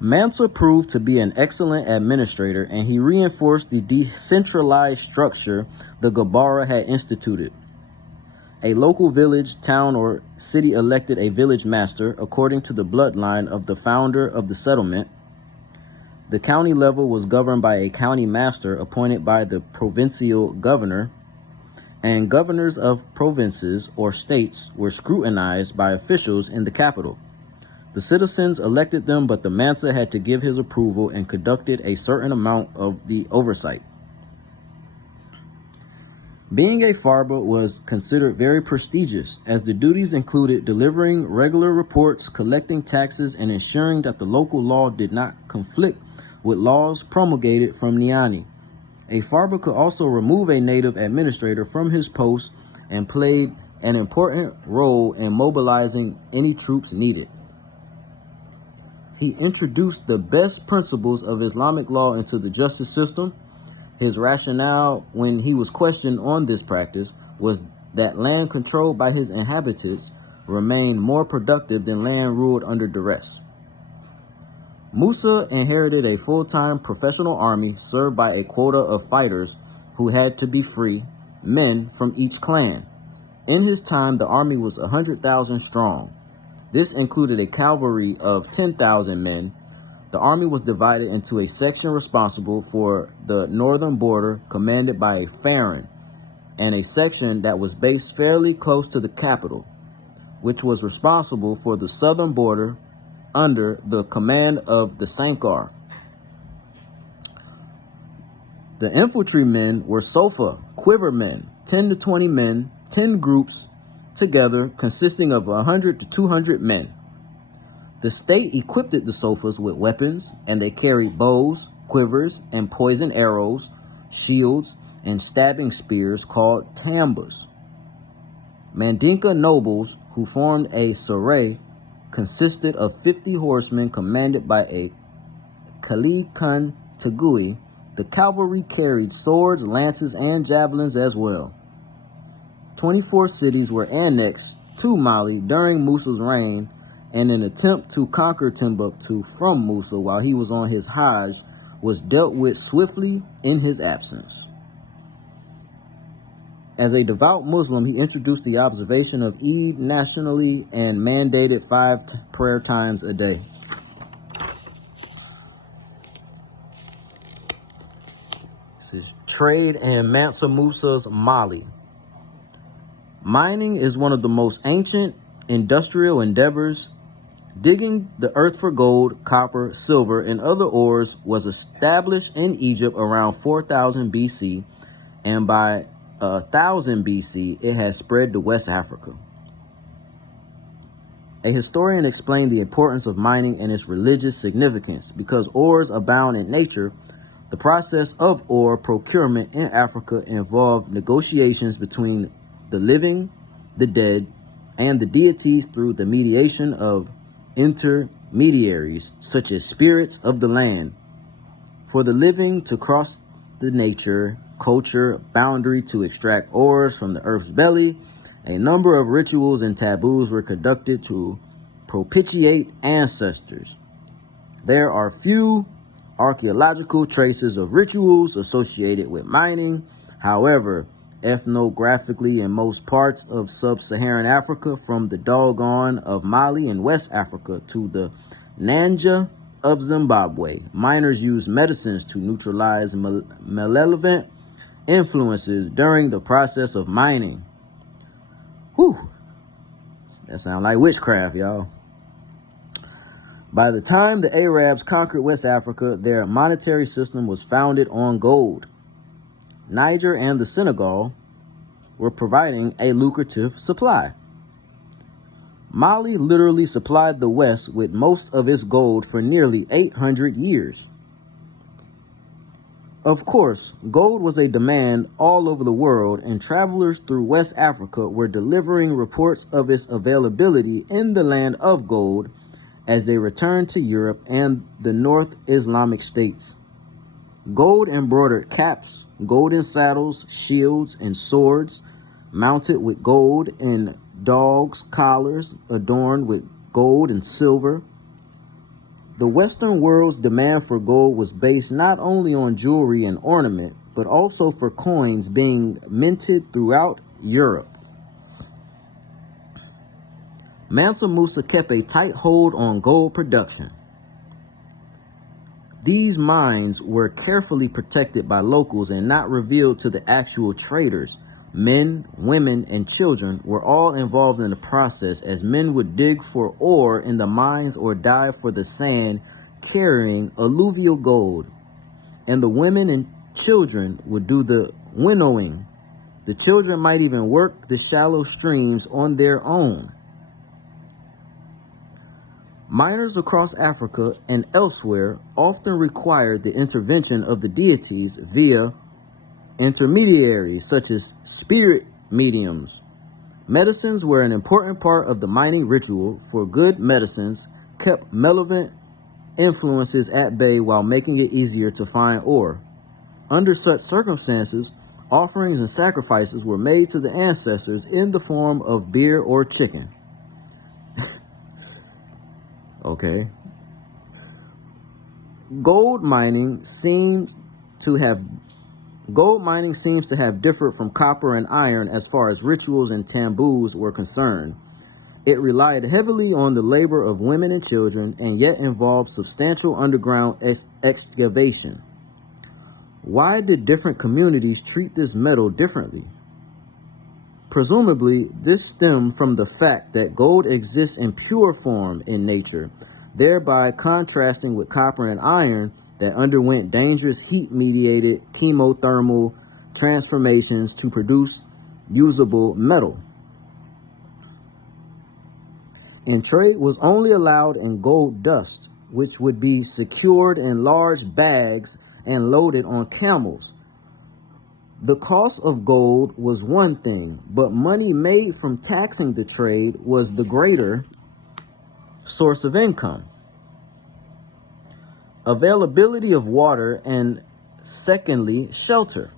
Mansa proved to be an excellent administrator, and he reinforced the decentralized structure the Gabara had instituted. A local village, town, or city elected a village master according to the bloodline of the founder of the settlement. The county level was governed by a county master appointed by the provincial governor, and governors of provinces or states were scrutinized by officials in the capital. The citizens elected them, but the Mansa had to give his approval and conducted a certain amount of the oversight. Being a Farba was considered very prestigious, as the duties included delivering regular reports, collecting taxes, and ensuring that the local law did not conflict with laws promulgated from Niani. A Farba could also remove a native administrator from his post and played an important role in mobilizing any troops needed. He introduced the best principles of Islamic law into the justice system. His rationale when he was questioned on this practice was that land controlled by his inhabitants remained more productive than land ruled under duress. Musa inherited a full-time professional army served by a quota of fighters who had to be free, men from each clan. In his time, the army was 100,000 strong. This included a cavalry of 10,000 men. The army was divided into a section responsible for the northern border, commanded by a Pharaoh, and a section that was based fairly close to the capital, which was responsible for the southern border under the command of the Sankar. The infantrymen were Sofa, quiver men, 10 to 20 men, 10 groups together consisting of 100 to 200 men. The state equipped the Sofas with weapons, and they carried bows, quivers, and poison arrows, shields, and stabbing spears called tambas. Mandinka nobles who formed a saray consisted of 50 horsemen commanded by a Kali Khan Tagui. The cavalry carried swords, lances, and javelins as well. 24 cities were annexed to Mali during Musa's reign, and an attempt to conquer Timbuktu from Musa while he was on his Hajj was dealt with swiftly in his absence. As a devout Muslim, he introduced the observation of Eid nationally and mandated 5 prayer times a day. This is trade and Mansa Musa's Mali. Mining is one of the most ancient industrial endeavors. Digging the earth for gold, copper, silver, and other ores was established in Egypt around 4000 BC, and by 1000 BC, it has spread to West Africa. A historian explained the importance of mining and its religious significance. Because ores abound in nature, the process of ore procurement in Africa involved negotiations between the living, the dead, and the deities through the mediation of intermediaries, such as spirits of the land. For the living to cross the nature, culture, boundary to extract ores from the earth's belly, a number of rituals and taboos were conducted to propitiate ancestors. There are few archaeological traces of rituals associated with mining. However, ethnographically, in most parts of sub-Saharan Africa, from the Dogon of Mali and West Africa to the Nanja of Zimbabwe, miners use medicines to neutralize malevolent influences during the process of mining. Whew, that sounds like witchcraft, y'all. By the time the Arabs conquered West Africa, their monetary system was founded on gold. Niger and the Senegal were providing a lucrative supply. Mali literally supplied the West with most of its gold for nearly 800 years. Of course, gold was a demand all over the world, and travelers through West Africa were delivering reports of its availability in the land of gold as they returned to Europe and the North Islamic states. Gold embroidered caps, golden saddles, shields, and swords mounted with gold, and dogs' collars adorned with gold and silver. The Western world's demand for gold was based not only on jewelry and ornament, but also for coins being minted throughout Europe. Mansa Musa kept a tight hold on gold production. These mines were carefully protected by locals and not revealed to the actual traders. Men, women, and children were all involved in the process, as men would dig for ore in the mines or dive for the sand carrying alluvial gold. And the women and children would do the winnowing. The children might even work the shallow streams on their own. Miners across Africa and elsewhere often required the intervention of the deities via intermediaries such as spirit mediums. Medicines were an important part of the mining ritual, for good medicines kept malevolent influences at bay while making it easier to find ore. Under such circumstances, offerings and sacrifices were made to the ancestors in the form of beer or chicken. Okay. Gold mining seems to have differed from copper and iron as far as rituals and taboos were concerned. It relied heavily on the labor of women and children, and yet involved substantial underground excavation. Why did different communities treat this metal differently? Presumably, this stemmed from the fact that gold exists in pure form in nature, thereby contrasting with copper and iron that underwent dangerous heat-mediated chemothermal transformations to produce usable metal. And trade was only allowed in gold dust, which would be secured in large bags and loaded on camels. The cost of gold was one thing, but money made from taxing the trade was the greater source of income. Availability of water, and secondly, shelter.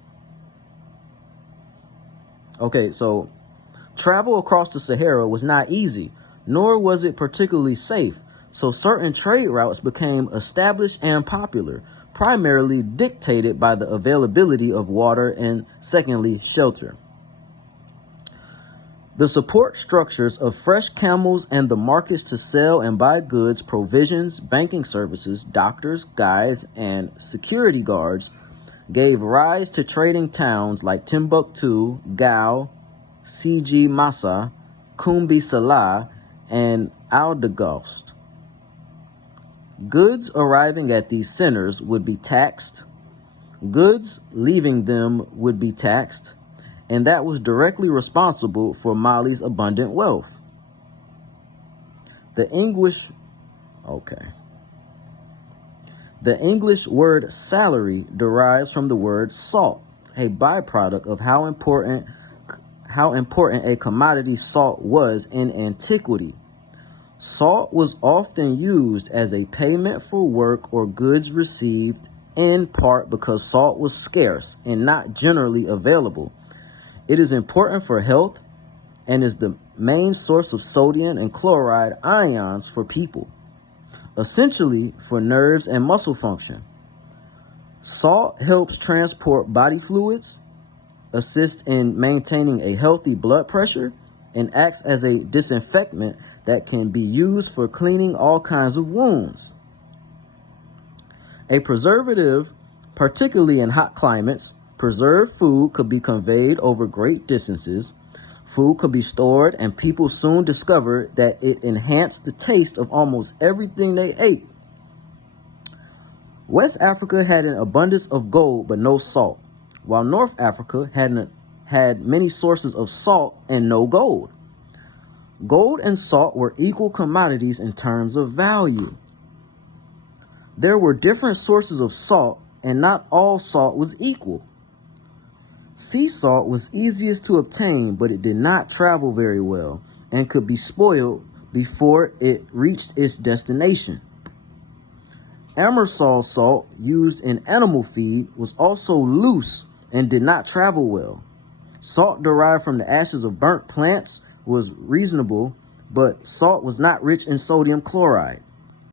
Okay, so travel across the Sahara was not easy, nor was it particularly safe, so certain trade routes became established and popular, primarily dictated by the availability of water and, secondly, shelter. The support structures of fresh camels and the markets to sell and buy goods, provisions, banking services, doctors, guides, and security guards gave rise to trading towns like Timbuktu, Gao, Sigi Massa, Kumbi Salah, and Aldegost. Goods arriving at these centers would be taxed. Goods leaving them would be taxed, and that was directly responsible for Mali's abundant wealth. The English word salary derives from the word salt, a byproduct of how important a commodity salt was in antiquity. Salt was often used as a payment for work or goods received, in part because salt was scarce and not generally available. It is important for health and is the main source of sodium and chloride ions for people, essentially for nerves and muscle function. Salt helps transport body fluids, assists in maintaining a healthy blood pressure, and acts as a disinfectant that can be used for cleaning all kinds of wounds. A preservative, particularly in hot climates, preserved food could be conveyed over great distances. Food could be stored, and people soon discovered that it enhanced the taste of almost everything they ate. West Africa had an abundance of gold but no salt, while North Africa had many sources of salt and no gold. Gold and salt were equal commodities in terms of value. There were different sources of salt, and not all salt was equal. Sea salt was easiest to obtain, but it did not travel very well and could be spoiled before it reached its destination. Amersal salt, used in animal feed, was also loose and did not travel well. Salt derived from the ashes of burnt plants was reasonable, but salt was not rich in sodium chloride.